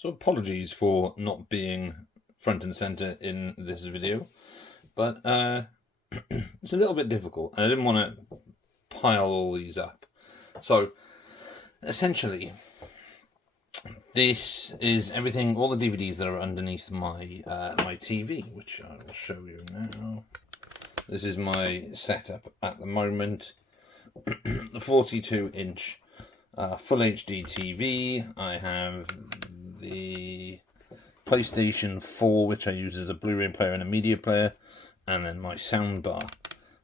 So apologies for not being front and center in this video, but it's a little bit difficult, and I didn't want to pile all these up. So essentially, this is everything, all the DVDs that are underneath my my TV, which I will show you now. This is my setup at the moment. The 42-inch full HD TV. I have the PlayStation 4, which I use as a Blu-ray player and a media player, and then my sound bar.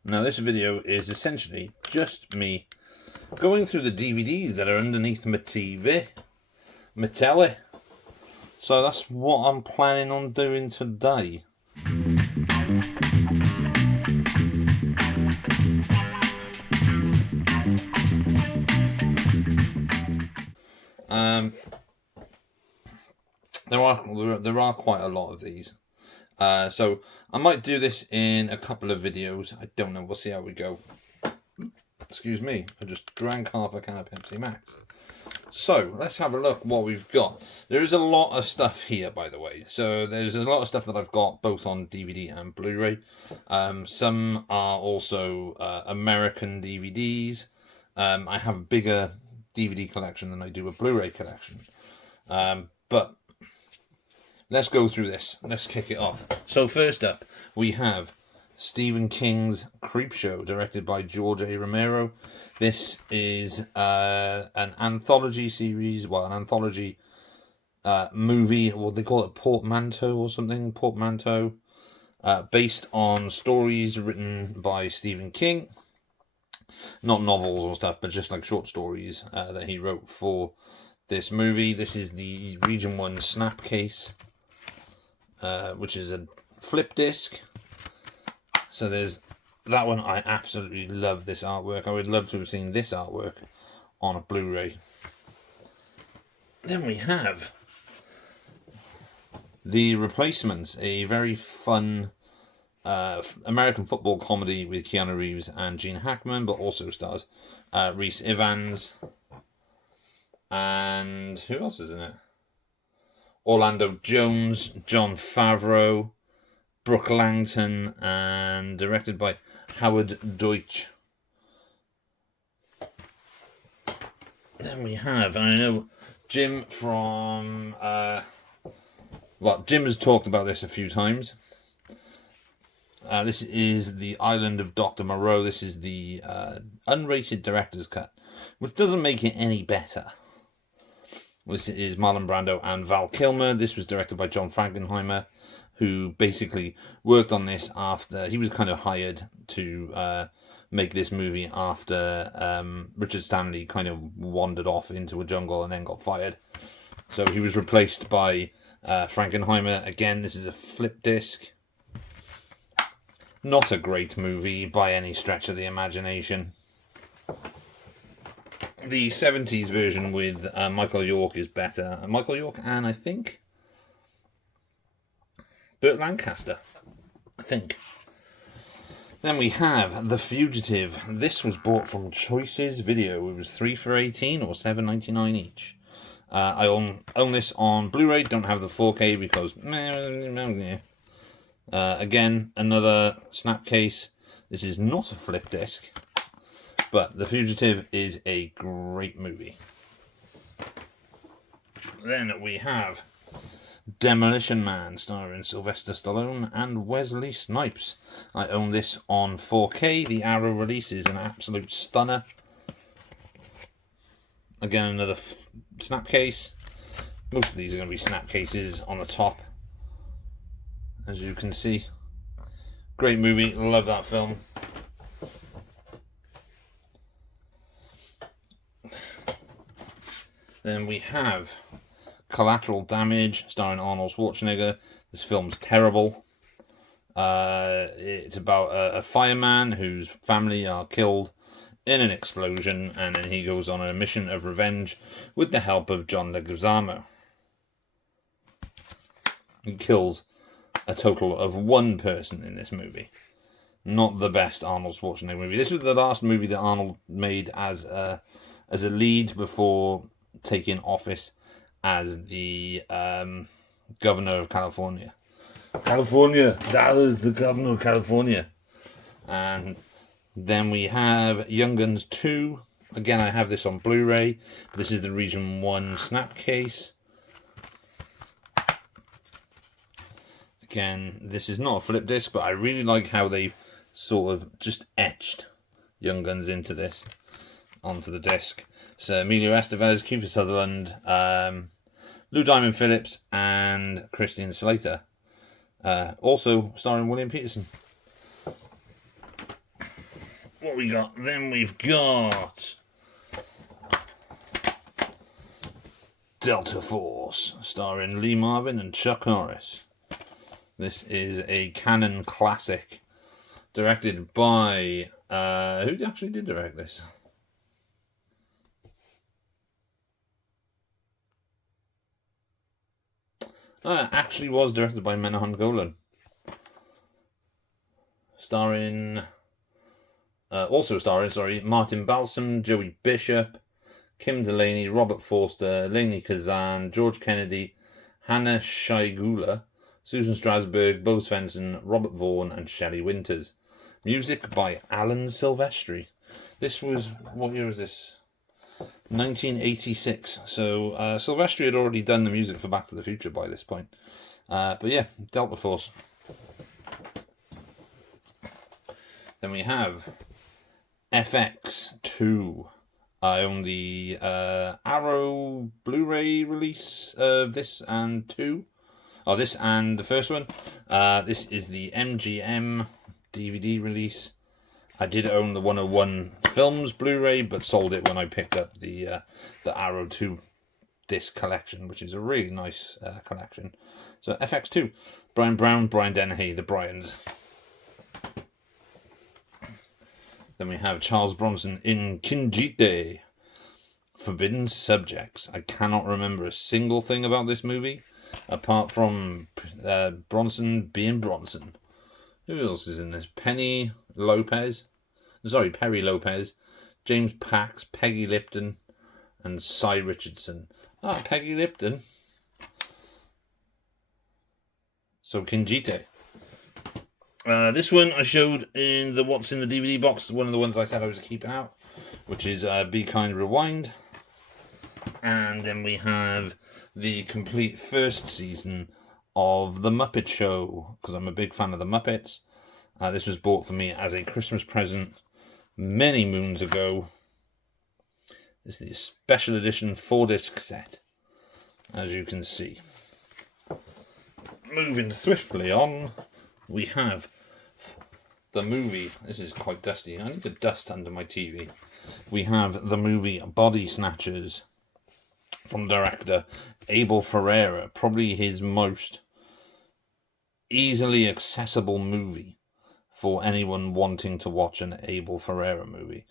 Now this video is essentially just me going through the DVDs that are underneath my TV, my telly. So that's what I'm planning on doing today. There are quite a lot of these, so I might do this in a couple of videos. I don't know. We'll see how we go. Excuse me. I just drank half a can of Pepsi Max. So let's have a look what we've got. There is a lot of stuff here, by the way. So there's a lot of stuff that I've got both on DVD and Blu-ray. Some are also American DVDs. I have a bigger DVD collection than I do a Blu-ray collection. But let's go through this. Let's kick it off. So first up, we have Stephen King's Creepshow, directed by George A. Romero. This is an anthology series, well, an anthology movie, what they call it, portmanteau or something, portmanteau, based on stories written by Stephen King. Not novels or stuff, but just like short stories that he wrote for this movie. This is the Region 1 Snapcase, which is a flip disc. So there's that one. I absolutely love this artwork. I would love to have seen this artwork on a Blu-ray. Then we have The Replacements, a very fun American football comedy with Keanu Reeves and Gene Hackman, but also stars Rhys Ifans. And who else is in it? Orlando Jones, Jon Favreau, Brooke Langton, and directed by Howard Deutsch. Then we have, I know Jim from, Jim has talked about this a few times. This is The Island of Dr. Moreau. This is the unrated director's cut, which doesn't make it any better. This is Marlon Brando and Val Kilmer. This was directed by John Frankenheimer, who basically worked on this after he was kind of hired to make this movie after Richard Stanley kind of wandered off into a jungle and then got fired. So he was replaced by Frankenheimer. Again, this is a flip disc. Not a great movie by any stretch of the imagination. The 70s version with Michael York is better. Michael York and I think Burt Lancaster, I think. Then we have The Fugitive. This was bought from Choices Video. It was 3 for $18 or $7.99 each. I own this on Blu-ray. Don't have the 4K because again, another Snapcase. This is not a flip disc, but The Fugitive is a great movie. Then we have Demolition Man, starring Sylvester Stallone and Wesley Snipes. I own this on 4K. The Arrow release is an absolute stunner. Again, another Snapcase. Most of these are going to be Snapcases on the top, as you can see. Great movie. Love that film. Then we have Collateral Damage, starring Arnold Schwarzenegger. This film's terrible. It's about a fireman whose family are killed in an explosion, and then he goes on a mission of revenge with the help of John Leguizamo. He kills a total of one person in this movie. Not the best Arnold Schwarzenegger movie. This was the last movie that Arnold made as a lead before taking office as the governor of California. California, that is the governor of California. And then we have Young Guns 2. Again, I have this on Blu-ray. This is the Region 1 snap case. Again, this is not a flip disc, but I really like how they've sort of just etched Young Guns into this, onto the disc. So Emilio Estevez, Kiefer Sutherland, Lou Diamond Phillips, and Christian Slater. Also starring William Peterson. What we got? Then we've got Delta Force, starring Lee Marvin and Chuck Norris. This is a canon classic, directed by who actually did direct this? It actually was directed by Menahem Golan. Also starring Martin Balsam, Joey Bishop, Kim Delaney, Robert Forster, Lainey Kazan, George Kennedy, Hannah Shaigula, Susan Strasberg, Bo Svensson, Robert Vaughn, and Shelley Winters. Music by Alan Silvestri. This was, what year was this? 1986. So Silvestri had already done the music for Back to the Future by this point. But yeah, Delta Force. Then we have FX2. I own the Arrow Blu-ray release of this and 2. Oh, this and the first one. This is the MGM DVD release. I did own the 101 Films Blu-ray, but sold it when I picked up the Arrow 2 disc collection, which is a really nice collection. So FX2, Brian Brown, Brian Dennehy, the Bryans. Then we have Charles Bronson in Kinjite, Forbidden Subjects. I cannot remember a single thing about this movie, apart from Bronson being Bronson. Who else is in this? Perry Lopez, James Pax, Peggy Lipton, and Cy Richardson. Peggy Lipton. So Kinjite. This one I showed in the What's in the DVD box, one of the ones I said I was keeping out, which is Be Kind Rewind. And then we have the complete first season of The Muppet Show, because I'm a big fan of the Muppets. This was bought for me as a Christmas present many moons ago. This is the special edition 4-disc set, as you can see. Moving swiftly on, we have the movie. This is quite dusty. I need to dust under my TV. We have the movie Body Snatchers from director Abel Ferrara, probably his most easily accessible movie for anyone wanting to watch an Abel Ferrara movie.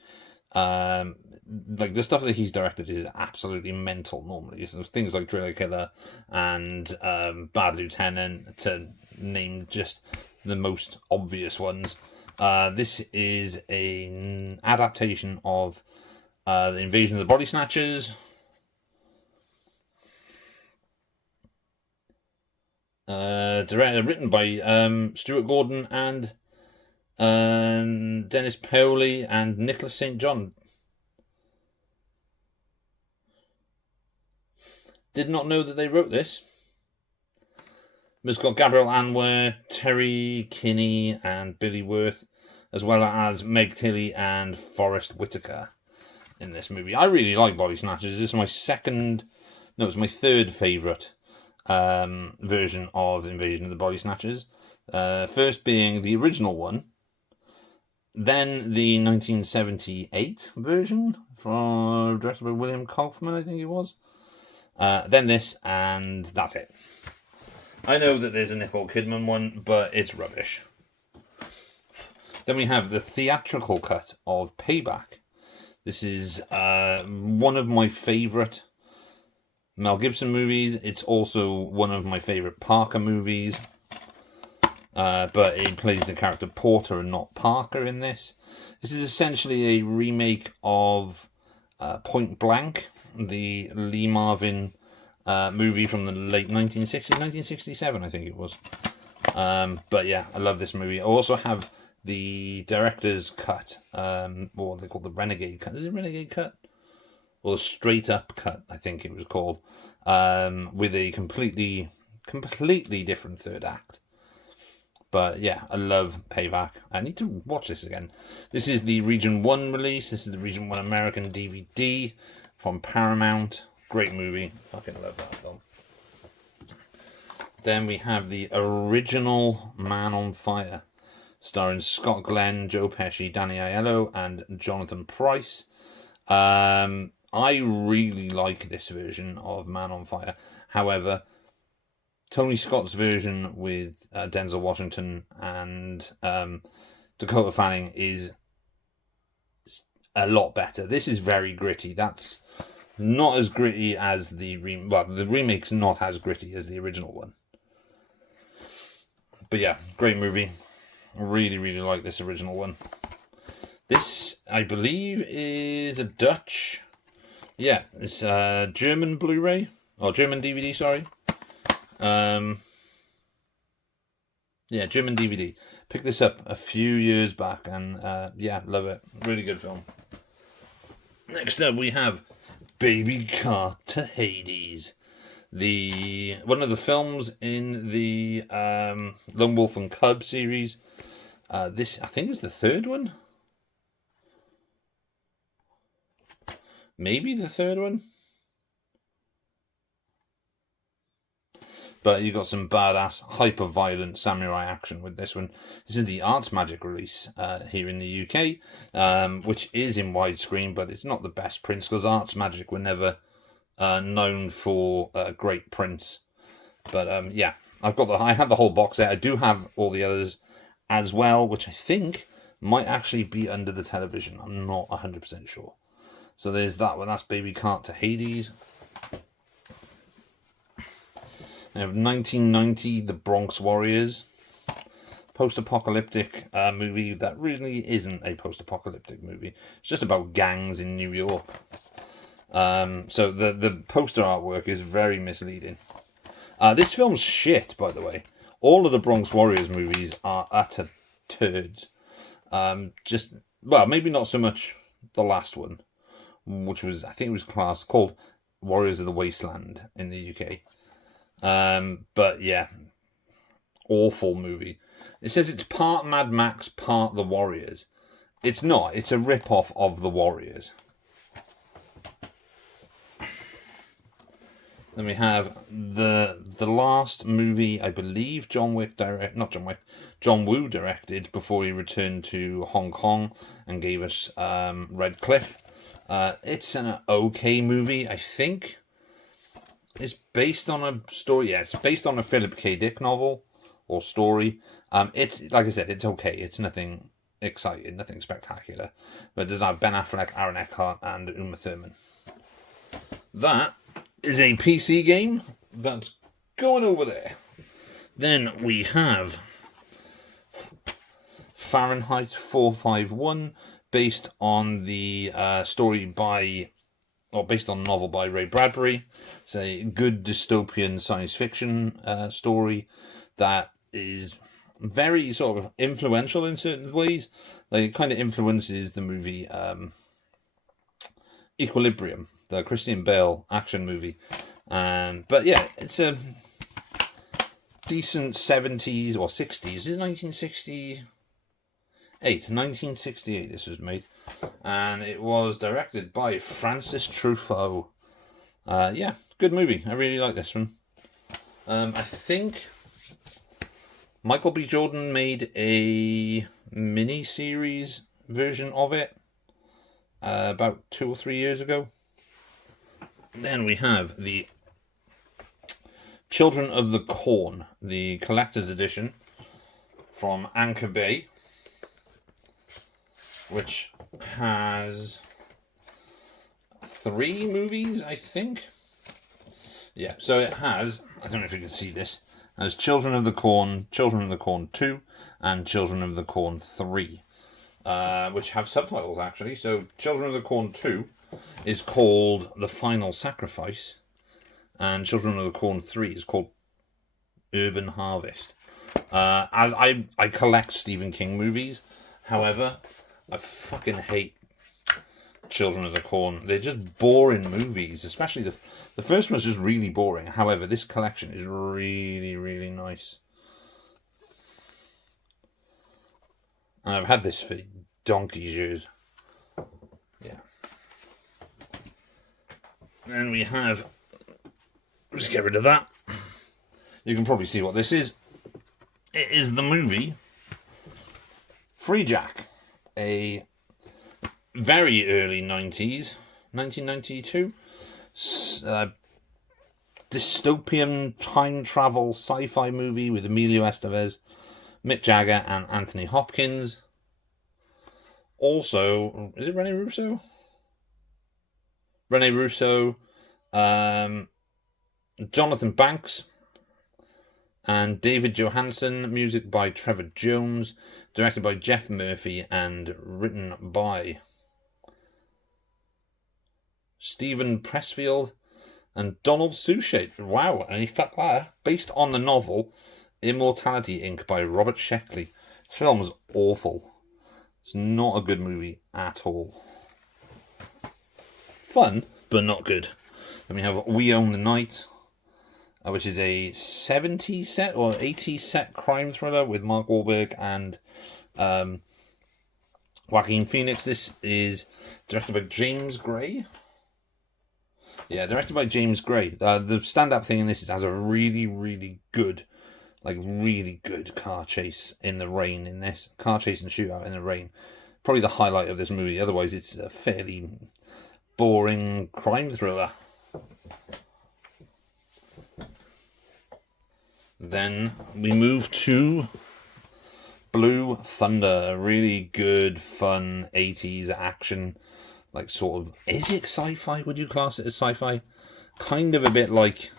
Like the stuff that he's directed is absolutely mental normally. So things like Driller Killer and Bad Lieutenant, to name just the most obvious ones. This is an adaptation of The Invasion of the Body Snatchers. Written by Stuart Gordon and Dennis Paoli and Nicholas St. John. Did not know that they wrote this. It's got Gabrielle Anwar, Terry Kinney, and Billy Worth, as well as Meg Tilly and Forrest Whitaker in this movie. I really like Body Snatchers. This is it's my third favourite version of Invasion of the Body Snatchers. First being the original one, then the 1978 version directed by William Kaufman, I think it was. Then this, and that's it. I know that there's a Nicole Kidman one, but it's rubbish. Then we have the theatrical cut of Payback. This is one of my favourite Mel Gibson movies. It's also one of my favourite Parker movies. But he plays the character Porter and not Parker in this. This is essentially a remake of Point Blank, the Lee Marvin movie from the late 1960s, 1967, I think it was. But yeah, I love this movie. I also have the director's cut, or they call the Renegade cut. Is it Renegade cut? Or the Straight Up cut, I think it was called, with a completely different third act. But yeah, I love Payback. I need to watch this again. This is the Region 1 release. This is the Region 1 American DVD from Paramount. Great movie. Fucking love that film. Then we have the original Man on Fire, starring Scott Glenn, Joe Pesci, Danny Aiello, and Jonathan Pryce. I really like this version of Man on Fire. However, Tony Scott's version with Denzel Washington and Dakota Fanning is a lot better. This is very gritty. That's not as gritty as the the remake's not as gritty as the original one. But yeah, great movie. Really, really like this original one. This, I believe, is a Dutch. Yeah, it's a German Blu-ray or German DVD. Sorry. Yeah, German DVD. Picked this up a few years back, and yeah, love it. Really good film. Next up, we have Baby Cart to Hades. One of the films in the Lone Wolf and Cub series. This, I think, is the third one. Maybe the third one. But you got some badass, hyper-violent samurai action with this one. This is the Arts Magic release here in the UK, which is in widescreen, but it's not the best prints because Arts Magic were never known for great prints. But yeah, I had the whole box set. I do have all the others as well, which I think might actually be under the television. I'm not 100% sure. So there's that one. That's Baby Cart to Hades. We have 1990, The Bronx Warriors. Post-apocalyptic movie that really isn't a post-apocalyptic movie. It's just about gangs in New York. So the poster artwork is very misleading. This film's shit, by the way. All of the Bronx Warriors movies are utter turds. Maybe not so much the last one, which was, I think it was called Warriors of the Wasteland in the UK. But yeah, awful movie. It says it's part Mad Max, part The Warriors. It's not. It's a rip-off of The Warriors. Then we have the last movie, I believe John Woo directed before he returned to Hong Kong and gave us Red Cliff. It's an okay movie, I think. It's based on a story. Yeah, it's based on a Philip K. Dick novel or story. It's, like I said, it's okay. It's nothing exciting, nothing spectacular. But it does have Ben Affleck, Aaron Eckhart, and Uma Thurman. That is a PC game that's going over there. Then we have Fahrenheit 451, based on the based on a novel by Ray Bradbury. It's a good dystopian science fiction story that is very sort of influential in certain ways. Like, it kind of influences the movie Equilibrium, the Christian Bale action movie. But yeah, it's a decent 70s or 60s. Is it 1968? 1968 this was made. And it was directed by Francis Truffaut. Yeah, good movie. I really like this one. I think Michael B. Jordan made a mini-series version of it about 2 or 3 years ago. Then we have the Children of the Corn, the collector's edition from Anchor Bay, which has 3 movies, I think. Yeah, so it has, I don't know if you can see this, it has Children of the Corn 2, and Children of the Corn 3, which have subtitles, actually. So Children of the Corn 2 is called The Final Sacrifice, and Children of the Corn 3 is called Urban Harvest. As I collect Stephen King movies, however, I fucking hate Children of the Corn. They're just boring movies, especially the first one's just really boring. However, this collection is really, really nice. And I've had this for donkey's years. Yeah. And we have... Let's get rid of that. You can probably see what this is. It is the movie Free Jack. A very early 90s, 1992, dystopian time travel sci-fi movie with Emilio Estevez, Mick Jagger and Anthony Hopkins. Also, is it Rene Russo? Rene Russo, Jonathan Banks, and David Johansen. Music by Trevor Jones, directed by Jeff Murphy, and written by Stephen Pressfield and Donald Suchet. Wow, and he's got that. Based on the novel Immortality Inc. by Robert Sheckley. This film is awful. It's not a good movie at all. Fun, but not good. Then we have We Own the Night, which is a 70s set or 80s set crime thriller with Mark Wahlberg and Joaquin Phoenix. This is directed by James Gray. Yeah, directed by James Gray. The stand-up thing in this is it has a really, really good, really good car chase in the rain in this. Car chase and shootout in the rain. Probably the highlight of this movie. Otherwise, it's a fairly boring crime thriller. Then we move to Blue Thunder. A really good, fun 80s action. Sort of, is it sci-fi? Would you class it as sci-fi? Kind of a bit like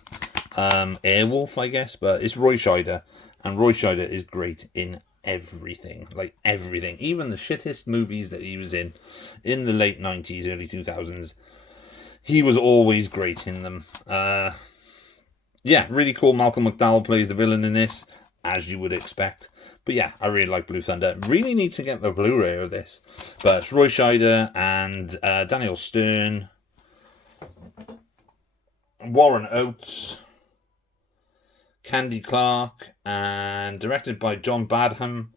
Airwolf, I guess, but it's Roy Scheider, and Roy Scheider is great in everything, everything, even the shittest movies that he was in the late 90s, early 2000s. He was always great in them. Yeah, really cool. Malcolm McDowell plays the villain in this, as you would expect. But yeah, I really like Blue Thunder. Really need to get the Blu-ray of this. But it's Roy Scheider and Daniel Stern, Warren Oates, Candy Clark, and directed by John Badham,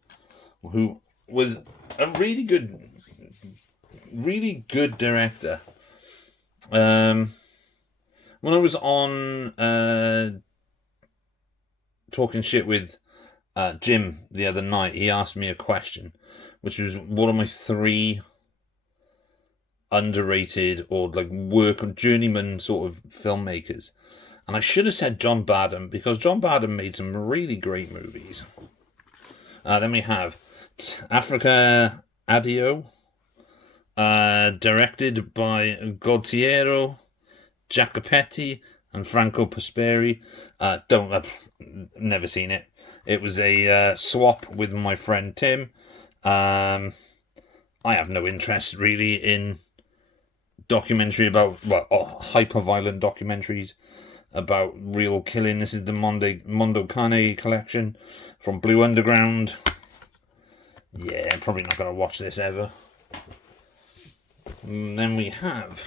who was a really good director. When I was on Talking Shit with Jim the other night, he asked me a question, which was one of my 3 underrated or journeyman sort of filmmakers, and I should have said John Badham, because John Badham made some really great movies. Then we have Africa Addio, directed by Gautiero Jacopetti and Franco Prosperi. I've never seen it. It was a swap with my friend Tim. I have no interest really in documentary about, hyper-violent documentaries about real killing. This is the Mondo Cane collection from Blue Underground. Yeah, I'm probably not going to watch this ever. And then we have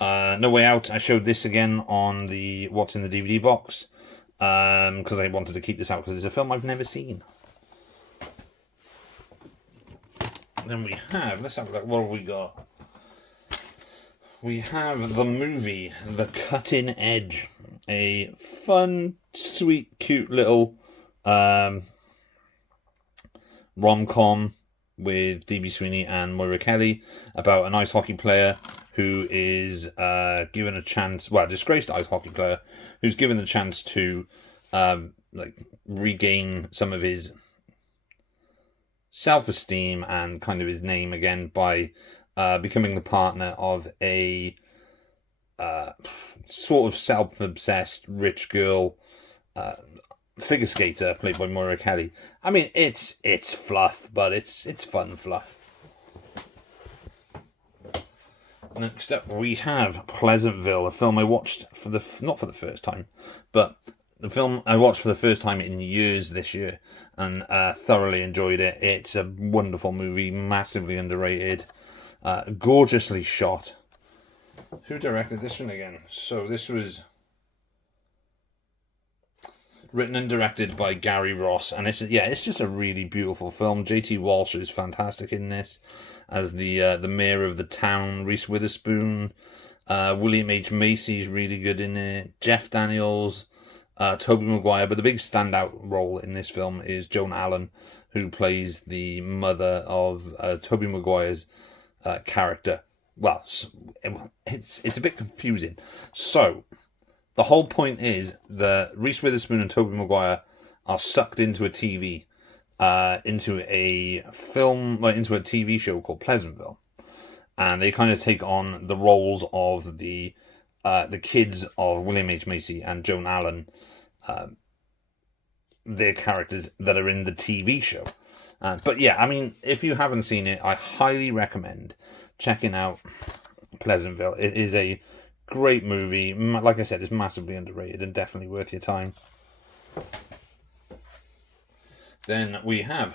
No Way Out. I showed this again on the What's in the DVD box, because I wanted to keep this out because it's a film I've never seen. Then we have, let's have a look, what have we got? We have the movie The Cutting Edge, a fun, sweet, cute little rom-com with D.B. Sweeney and Moira Kelly about an ice hockey player who is given a chance, a disgraced ice hockey player who's given the chance to regain some of his self-esteem and kind of his name again by becoming the partner of a sort of self-obsessed rich girl figure skater played by Moira Kelly. I mean, it's fluff, but it's fun fluff. Next up, we have Pleasantville, a film I watched not for the first time, but the film I watched for the first time in years this year, and thoroughly enjoyed it. It's a wonderful movie, massively underrated, gorgeously shot. Who directed this one again? So this was written and directed by Gary Ross, and it's just a really beautiful film. J.T. Walsh is fantastic in this as the mayor of the town. Reese Witherspoon, William H. Macy's really good in it. Jeff Daniels, Tobey Maguire, but the big standout role in this film is Joan Allen, who plays the mother of Tobey Maguire's character. Well, it's a bit confusing. So the whole point is that Reese Witherspoon and Tobey Maguire are sucked into a TV, into a TV show called Pleasantville, and they kind of take on the roles of the kids of William H. Macy and Joan Allen, their characters that are in the TV show. But yeah, I mean, if you haven't seen it, I highly recommend checking out Pleasantville. It is a great movie. Like I said, it's massively underrated and definitely worth your time. Then we have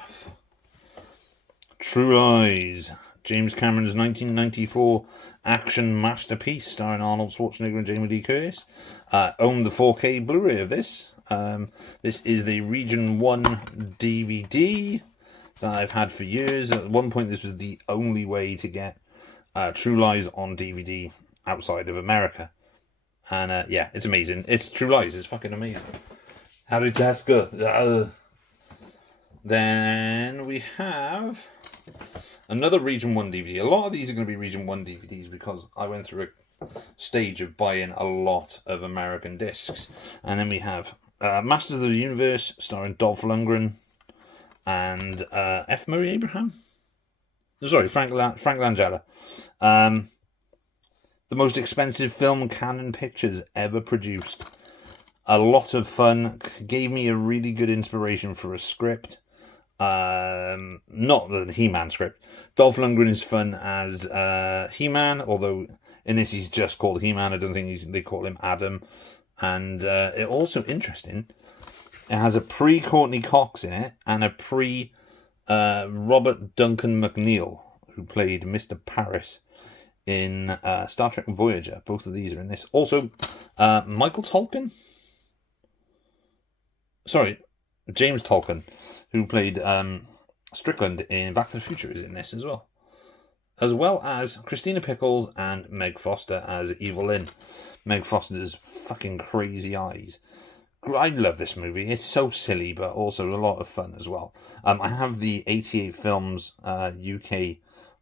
True Lies, James Cameron's 1994 action masterpiece starring Arnold Schwarzenegger and Jamie Lee Curtis. Own the 4K Blu-ray of this. This is the Region 1 DVD that I've had for years. At one point, this was the only way to get True Lies on DVD outside of America. And yeah, it's amazing. It's True Lies. It's fucking amazing. Harry Tasker. Then we have another Region 1 DVD. A lot of these are going to be Region 1 DVDs because I went through a stage of buying a lot of American discs. And then we have Masters of the Universe starring Dolph Lundgren and F. Murray Abraham. Sorry, Frank Langella. The most expensive film Canon Pictures ever produced. A lot of fun. Gave me a really good inspiration for a script. Not the He-Man script. Dolph Lundgren is fun as He-Man, although in this he's just called He-Man. I don't think they call him Adam. And it also interesting. It has a pre-Courtney Cox in it and a pre-Robert Duncan McNeil, who played Mr. Paris in Star Trek Voyager. Both of these are in this. Also, Michael Tolkien. Sorry, James Tolkien, who played Strickland in Back to the Future, is in this as well. As well as Christina Pickles and Meg Foster as Evelyn. Meg Foster's fucking crazy eyes. I love this movie. It's so silly, but also a lot of fun as well. I have the 88 Films UK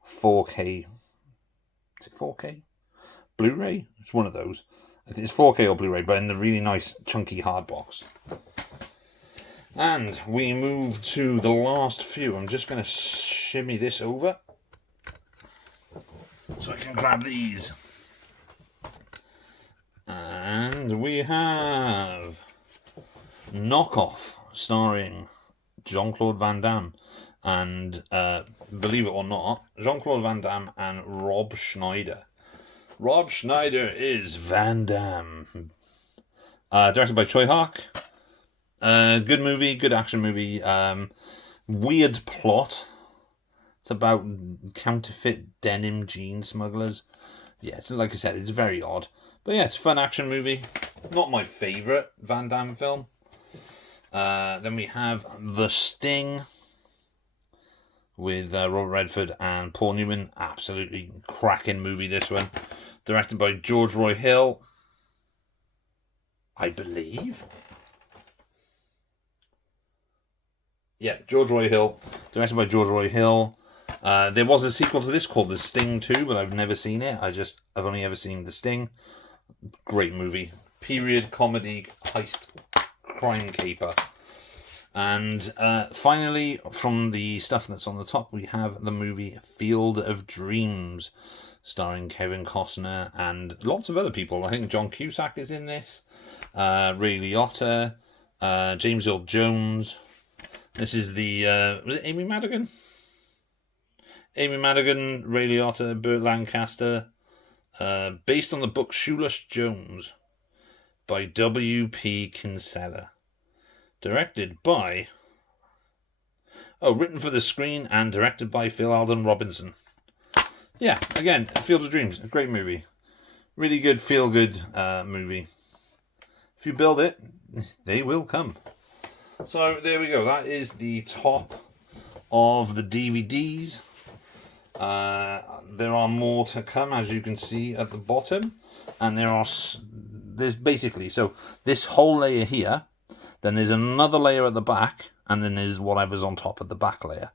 4K. Is it 4K? Blu-ray? It's one of those. I think it's 4K or Blu-ray, but in the really nice chunky hard box. And we move to the last few. I'm just going to shimmy this over so I can grab these. And we have Knockoff, starring Jean-Claude Van Damme and, believe it or not, Jean-Claude Van Damme and Rob Schneider. Rob Schneider is Van Damme. Directed by Choi Hark. Good movie, good action movie. Weird plot. It's about counterfeit denim jean smugglers. Yeah, so like I said, it's very odd. But yeah, it's a fun action movie. Not my favourite Van Damme film. Then we have The Sting with Robert Redford and Paul Newman. Absolutely cracking movie, this one. Directed by George Roy Hill, I believe. Yeah, George Roy Hill. Directed by George Roy Hill. There was a sequel to this called The Sting 2, but I've never seen it. I've only ever seen The Sting. Great movie. Period comedy heist crime caper. And finally, from the stuff that's on the top, we have the movie Field of Dreams, starring Kevin Costner and lots of other people. I think John Cusack is in this. Ray Liotta. James Earl Jones. This is the... was it Amy Madigan? Amy Madigan, Ray Liotta, Burt Lancaster. Based on the book Shoeless Jones by W.P. Kinsella. Directed by... written for the screen and directed by Phil Alden Robinson. Yeah, again, Field of Dreams, a great movie. Really good, feel-good movie. If you build it, they will come. So, there we go. That is the top of the DVDs. There are more to come, as you can see at the bottom. And there's basically, so this whole layer here, then there's another layer at the back, and then there's whatever's on top of the back layer.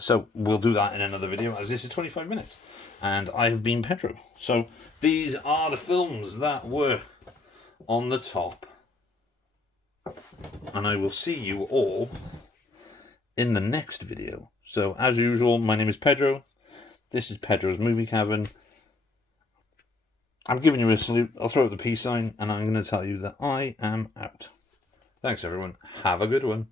So we'll do that in another video, as this is 25 minutes. And I've been Pedro. So these are the films that were on the top. And I will see you all in the next video. So as usual, my name is Pedro. This is Pedro's Movie Cavern. I'm giving you a salute. I'll throw up the peace sign, and I'm going to tell you that I am out. Thanks, everyone. Have a good one.